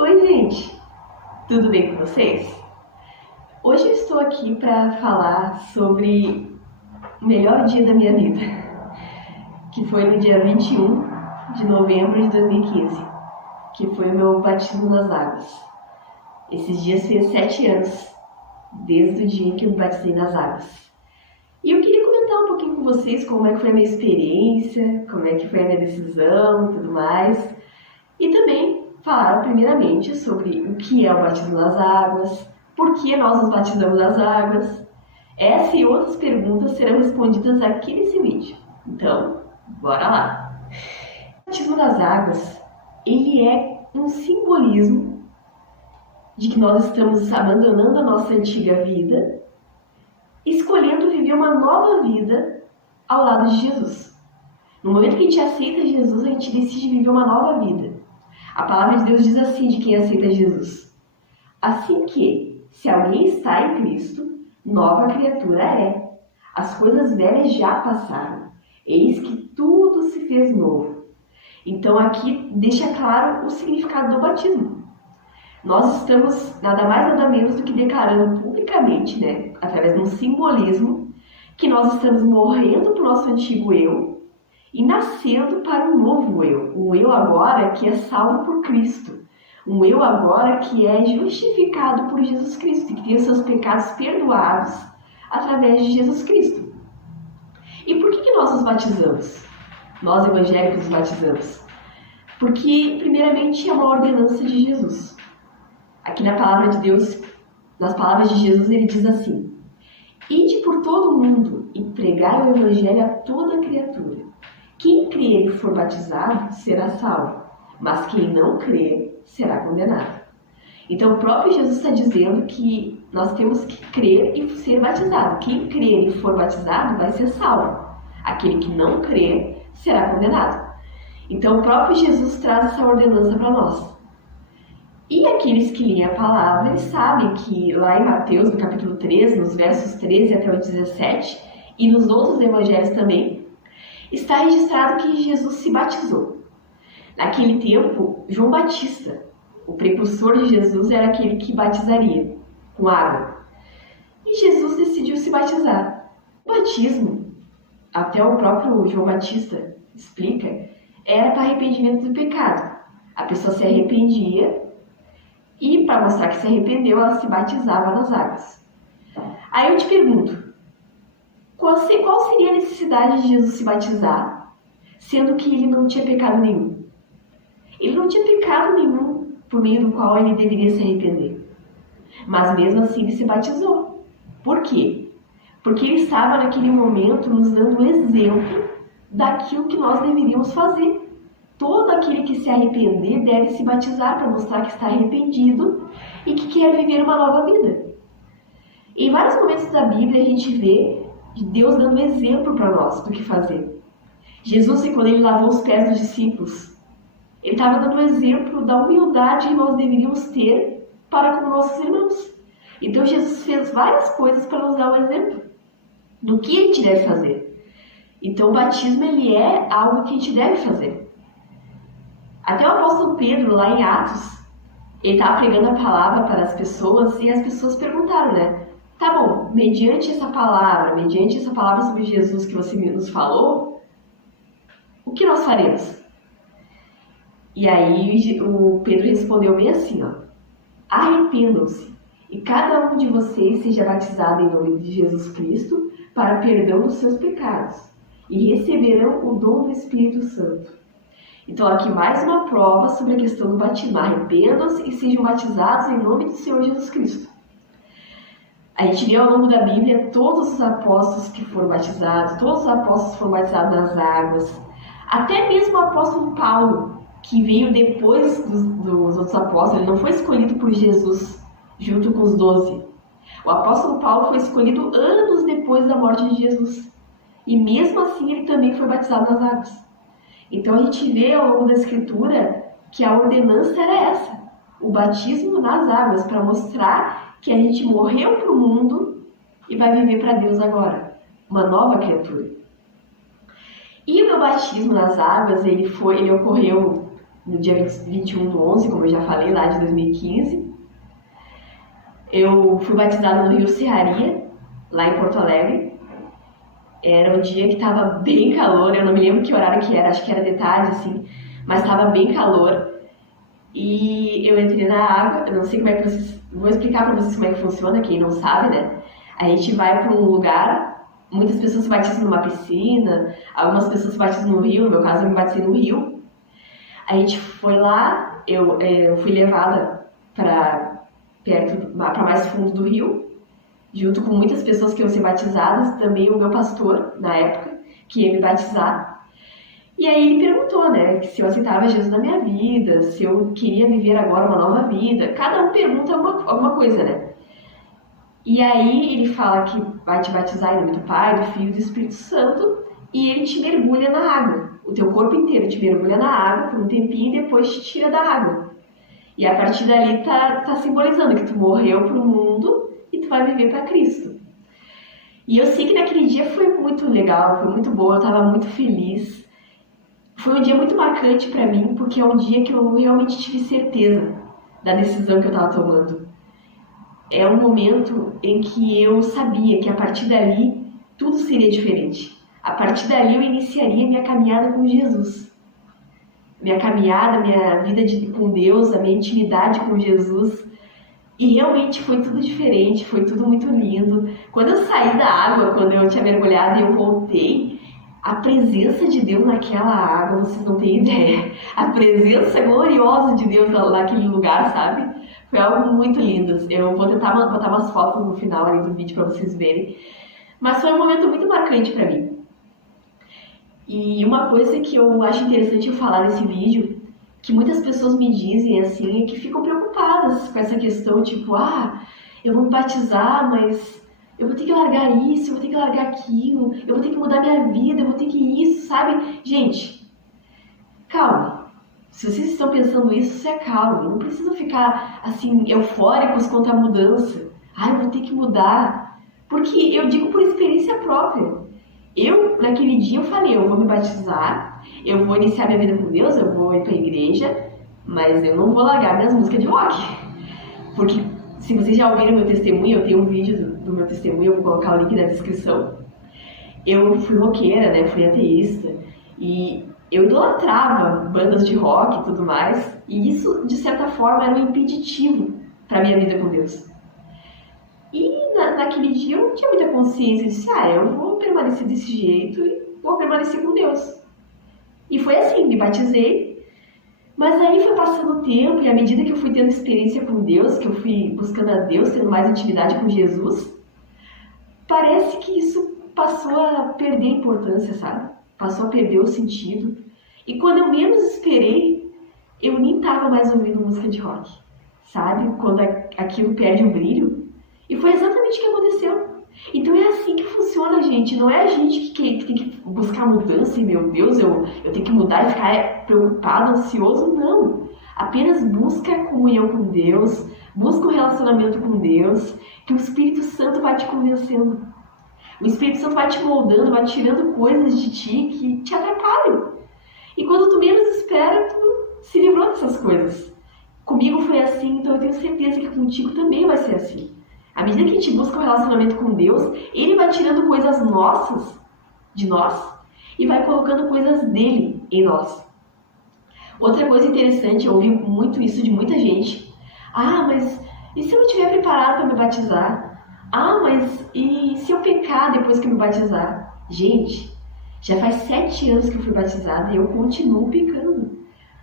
Oi, gente! Tudo bem com vocês? Hoje eu estou aqui para falar sobre o melhor dia da minha vida, que foi no dia 21 de novembro de 2015, que foi o meu batismo nas águas. Esses dias fez 7 anos, desde o dia em que eu me batizei nas águas. E eu queria comentar um pouquinho com vocês como é que foi a minha experiência, como é que foi a minha decisão e tudo mais. E também falar primeiramente sobre o que é o batismo nas águas, por que nós nos batizamos nas águas. Essa e outras perguntas serão respondidas aqui nesse vídeo. Então, bora lá! O batismo nas águas, ele é um simbolismo de que nós estamos abandonando a nossa antiga vida, escolhendo viver uma nova vida ao lado de Jesus. No momento que a gente aceita Jesus, a gente decide viver uma nova vida. A palavra de Deus diz assim de quem aceita Jesus: assim que, se alguém está em Cristo, nova criatura é. As coisas velhas já passaram, eis que tudo se fez novo. Então aqui deixa claro o significado do batismo. Nós estamos nada mais nada menos do que declarando publicamente, através de um simbolismo, que nós estamos morrendo para o nosso antigo eu e nascendo para um novo eu, um eu agora que é salvo por Cristo, um eu agora que é justificado por Jesus Cristo, que tem os seus pecados perdoados através de Jesus Cristo. E por que nós nos batizamos? Nós evangélicos nos batizamos? Porque, primeiramente, é uma ordenança de Jesus. Aqui na palavra de Deus, nas palavras de Jesus, ele diz assim: ide por todo o mundo e pregai o evangelho a toda criatura. Quem crer e for batizado será salvo, mas quem não crer será condenado. Então o próprio Jesus está dizendo que nós temos que crer e ser batizado. Quem crer e for batizado vai ser salvo. Aquele que não crer será condenado. Então o próprio Jesus traz essa ordenança para nós. E aqueles que leem a palavra, eles sabem que lá em Mateus, no capítulo 13, nos versos 13 até o 17, e nos outros evangelhos também, está registrado que Jesus se batizou. Naquele tempo, João Batista, o precursor de Jesus, era aquele que batizaria com água. E Jesus decidiu se batizar. O batismo, até o próprio João Batista explica, era para arrependimento do pecado. A pessoa se arrependia e, para mostrar que se arrependeu, ela se batizava nas águas. Aí eu te pergunto, qual seria a necessidade de Jesus se batizar, sendo que ele não tinha pecado nenhum? Ele não tinha pecado nenhum por meio do qual ele deveria se arrepender. Mas mesmo assim ele se batizou. Por quê? Porque ele estava naquele momento nos dando um exemplo daquilo que nós deveríamos fazer. Todo aquele que se arrepender deve se batizar para mostrar que está arrependido e que quer viver uma nova vida. Em vários momentos da Bíblia a gente vê Deus dando exemplo para nós do que fazer. Jesus, quando ele lavou os pés dos discípulos, ele estava dando um exemplo da humildade que nós deveríamos ter para com nossos irmãos. Então Jesus fez várias coisas para nos dar um exemplo do que a gente deve fazer. Então o batismo ele é algo que a gente deve fazer. Até o apóstolo Pedro, lá em Atos, ele estava pregando a palavra para as pessoas e as pessoas perguntaram, tá bom, mediante essa palavra sobre Jesus que você nos falou, o que nós faremos? E aí o Pedro respondeu bem assim, arrependam-se e cada um de vocês seja batizado em nome de Jesus Cristo para perdão dos seus pecados e receberão o dom do Espírito Santo. Então aqui mais uma prova sobre a questão do batismo. Arrependam-se e sejam batizados em nome do Senhor Jesus Cristo. A gente vê ao longo da Bíblia todos os apóstolos que foram batizados, todos os apóstolos foram batizados nas águas, até mesmo o apóstolo Paulo, que veio depois dos outros apóstolos, ele não foi escolhido por Jesus junto com os 12. O apóstolo Paulo foi escolhido anos depois da morte de Jesus. E mesmo assim ele também foi batizado nas águas. Então a gente vê ao longo da Escritura que a ordenança era essa, o batismo nas águas, para mostrar que a gente morreu para o mundo e vai viver para Deus agora, uma nova criatura. E o meu batismo nas águas, ele ocorreu no dia 21/11, como eu já falei, lá de 2015. Eu fui batizada no Rio Serraria, lá em Porto Alegre. Era um dia que estava bem calor, eu não me lembro que horário que era, acho que era de tarde, assim, mas estava bem calor. E eu entrei na água, eu não sei como é que vocês... Vou explicar para vocês como é que funciona, quem não sabe, né? A gente vai para um lugar, muitas pessoas se batizam numa piscina, algumas pessoas se batizam no rio, no meu caso eu me batizei no rio. A gente foi lá, eu fui levada para mais fundo do rio, junto com muitas pessoas que iam ser batizadas, também o meu pastor, na época, que ia me batizar. E aí ele perguntou, né, se eu aceitava Jesus na minha vida, se eu queria viver agora uma nova vida. Cada um pergunta alguma coisa, né? E aí ele fala que vai te batizar em nome do Pai, do Filho e do Espírito Santo, e ele te mergulha na água. O teu corpo inteiro te mergulha na água por um tempinho e depois te tira da água. E a partir dali tá simbolizando que tu morreu pro mundo e tu vai viver para Cristo. E eu sei que naquele dia foi muito legal, foi muito boa, eu tava muito feliz. Foi um dia muito marcante para mim, porque é um dia que eu realmente tive certeza da decisão que eu estava tomando. É um momento em que eu sabia que a partir dali tudo seria diferente. A partir dali eu iniciaria minha caminhada com Jesus. Minha caminhada, minha vida com Deus, a minha intimidade com Jesus. E realmente foi tudo diferente, foi tudo muito lindo. Quando eu saí da água, quando eu tinha mergulhado e eu voltei, a presença de Deus naquela água, vocês não têm ideia. A presença gloriosa de Deus naquele lugar, sabe? Foi algo muito lindo. Eu vou tentar botar umas fotos no final ali do vídeo para vocês verem. Mas foi um momento muito marcante para mim. E uma coisa que eu acho interessante eu falar nesse vídeo, que muitas pessoas me dizem assim, é que ficam preocupadas com essa questão, tipo, eu vou me batizar, mas eu vou ter que largar isso, eu vou ter que largar aquilo, eu vou ter que mudar minha vida, eu vou ter que isso, sabe? Gente, calma. Se vocês estão pensando isso, se acalmem. Não precisam ficar, assim, eufóricos quanto à mudança. Eu vou ter que mudar. Porque eu digo por experiência própria. Naquele dia, eu falei, eu vou me batizar, eu vou iniciar minha vida com Deus, eu vou ir pra igreja, mas eu não vou largar minhas músicas de rock. Porque, se vocês já ouviram meu testemunho, eu tenho um vídeo do meu testemunho, eu vou colocar o link na descrição. Eu fui roqueira, né, fui ateísta, e eu idolatrava bandas de rock e tudo mais, e isso, de certa forma, era um impeditivo para minha vida com Deus. E naquele dia eu não tinha muita consciência, eu disse, eu vou permanecer desse jeito e vou permanecer com Deus. E foi assim, me batizei, mas aí foi passando o tempo e à medida que eu fui tendo experiência com Deus, que eu fui buscando a Deus, tendo mais intimidade com Jesus, parece que isso passou a perder a importância, sabe? Passou a perder o sentido. E quando eu menos esperei, eu nem tava mais ouvindo música de rock, sabe? Quando aquilo perde o brilho. E foi exatamente o que aconteceu. Então é assim que funciona, gente. Não é a gente que tem que buscar mudança e, meu Deus, eu tenho que mudar e ficar preocupado, ansioso. Não. Apenas busca a comunhão com Deus, busca um relacionamento com Deus, que o Espírito Santo vai te convencendo. O Espírito Santo vai te moldando, vai tirando coisas de ti que te atrapalham. E quando tu menos espera, tu se livrou dessas coisas. Comigo foi assim, então eu tenho certeza que contigo também vai ser assim. À medida que a gente busca um relacionamento com Deus, Ele vai tirando coisas nossas de nós e vai colocando coisas dele em nós. Outra coisa interessante, eu ouvi muito isso de muita gente. Mas e se eu não estiver preparado para me batizar? Mas e se eu pecar depois que eu me batizar? Gente, já faz 7 anos que eu fui batizada e eu continuo pecando.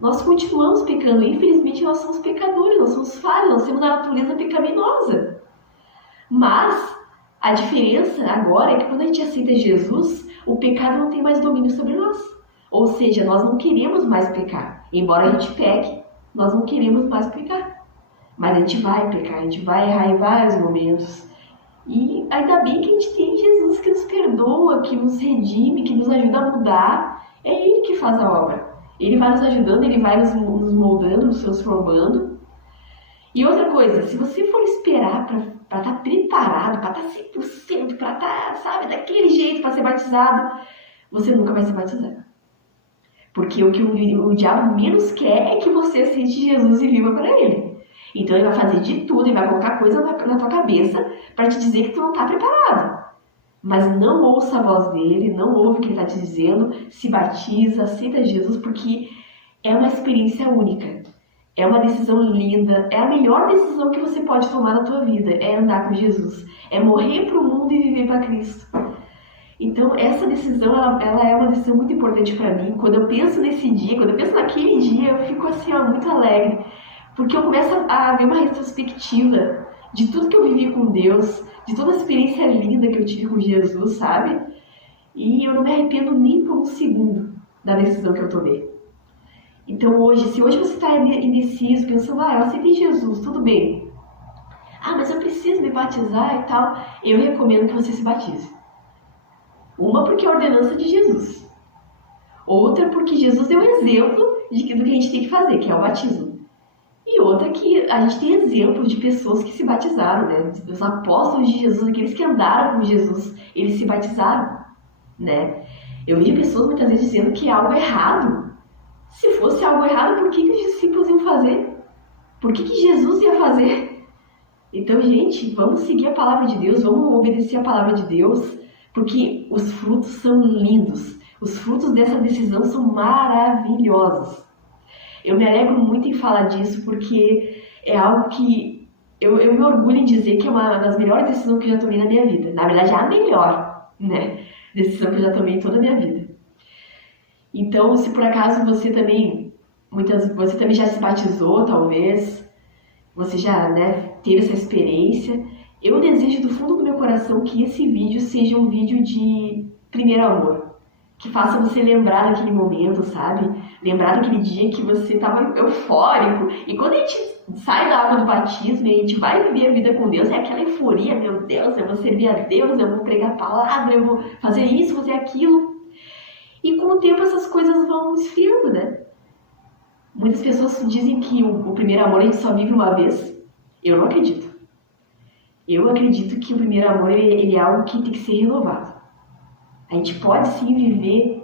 Nós continuamos pecando, infelizmente nós somos pecadores, nós somos falhos, nós temos a natureza pecaminosa. Mas a diferença agora é que quando a gente aceita Jesus, o pecado não tem mais domínio sobre nós. Ou seja, nós não queremos mais pecar. Embora a gente peque, nós não queremos mais pecar. Mas a gente vai pecar, a gente vai errar em vários momentos. E ainda bem que a gente tem Jesus que nos perdoa, que nos redime, que nos ajuda a mudar. É Ele que faz a obra. Ele vai nos ajudando, Ele vai nos moldando, nos transformando. E outra coisa, se você for esperar para estar preparado, para estar 100%, para estar, sabe, daquele jeito para ser batizado, você nunca vai ser batizado. Porque o que o diabo menos quer é que você aceite Jesus e viva para ele. Então ele vai fazer de tudo, ele vai colocar coisa na tua cabeça para te dizer que tu não está preparado. Mas não ouça a voz dele, não ouve o que ele está te dizendo, se batiza, aceita Jesus, porque é uma experiência única. É uma decisão linda, é a melhor decisão que você pode tomar na tua vida, é andar com Jesus, é morrer para o mundo e viver para Cristo. Então essa decisão, ela é uma decisão muito importante para mim. Quando eu penso nesse dia, quando eu penso naquele dia, eu fico assim, muito alegre, porque eu começo a ver uma retrospectiva de tudo que eu vivi com Deus, de toda a experiência linda que eu tive com Jesus, sabe? E eu não me arrependo nem por um segundo da decisão que eu tomei. Então hoje, se hoje você está indeciso, pensando, eu aceitei Jesus, tudo bem. Mas eu preciso me batizar e tal, eu recomendo que você se batize. Uma porque é a ordenança de Jesus. Outra porque Jesus deu exemplo do que a gente tem que fazer, que é o batismo. E outra que a gente tem exemplos de pessoas que se batizaram, né? Os apóstolos de Jesus, aqueles que andaram com Jesus, eles se batizaram, né? Eu vejo pessoas muitas vezes dizendo que é algo errado. Se fosse algo errado, por que os discípulos iam fazer? Por que Jesus ia fazer? Então, gente, vamos seguir a palavra de Deus, vamos obedecer a palavra de Deus, porque os frutos são lindos. Os frutos dessa decisão são maravilhosos. Eu me alegro muito em falar disso, porque é algo que eu me orgulho em dizer que é uma das melhores decisões que eu já tomei na minha vida. Na verdade, é a melhor, né, decisão que eu já tomei em toda a minha vida. Então, se por acaso você também já se batizou, talvez, você já, teve essa experiência, eu desejo do fundo do meu coração que esse vídeo seja um vídeo de primeiro amor. Que faça você lembrar daquele momento, sabe? Lembrar daquele dia que você estava eufórico. E quando a gente sai da água do batismo e a gente vai viver a vida com Deus, é aquela euforia, meu Deus, eu vou servir a Deus, eu vou pregar a palavra, eu vou fazer isso, fazer aquilo. E com o tempo essas coisas vão esfriando, né? Muitas pessoas dizem que o primeiro amor a gente só vive uma vez. Eu não acredito. Eu acredito que o primeiro amor ele é algo que tem que ser renovado. A gente pode sim viver,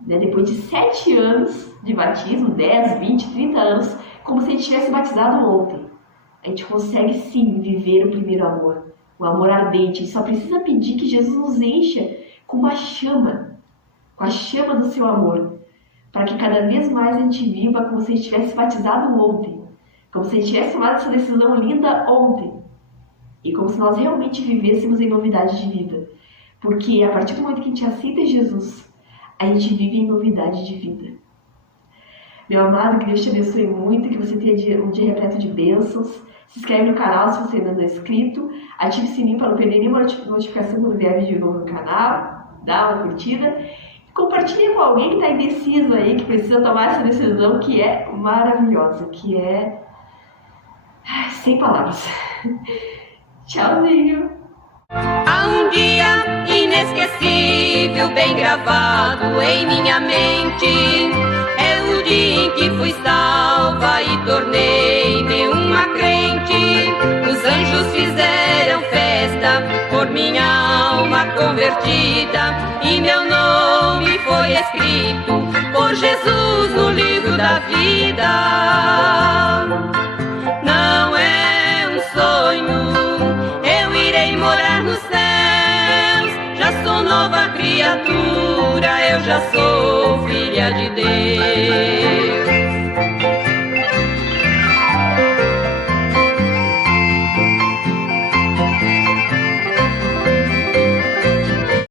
depois de 7 anos de batismo, 10, 20, 30 anos, como se a gente tivesse batizado ontem. A gente consegue sim viver o primeiro amor, o amor ardente. A gente só precisa pedir que Jesus nos encha com uma chama, com a chama do seu amor, para que cada vez mais a gente viva como se a gente tivesse batizado ontem, como se a gente tivesse tomado essa decisão linda ontem, e como se nós realmente vivêssemos em novidade de vida. Porque a partir do momento que a gente aceita Jesus, a gente vive em novidade de vida. Meu amado, que Deus te abençoe muito, que você tenha um dia repleto de bênçãos. Se inscreve no canal se você ainda não é inscrito. Ative o sininho para não perder nenhuma notificação quando vier vídeo novo no canal. Dá uma curtida. Compartilhe com alguém que está indeciso aí, que precisa tomar essa decisão que é maravilhosa, que é sem palavras. Tchauzinho! Há um dia inesquecível, bem gravado em minha mente. É o dia em que fui salva e tornei-me uma crente. Os anjos fizeram festa por minha alma convertida, e meu nome foi escrito por Jesus no livro da vida. Não é um sonho, eu irei morar nos céus. Já sou nova criatura, eu já sou filha de Deus.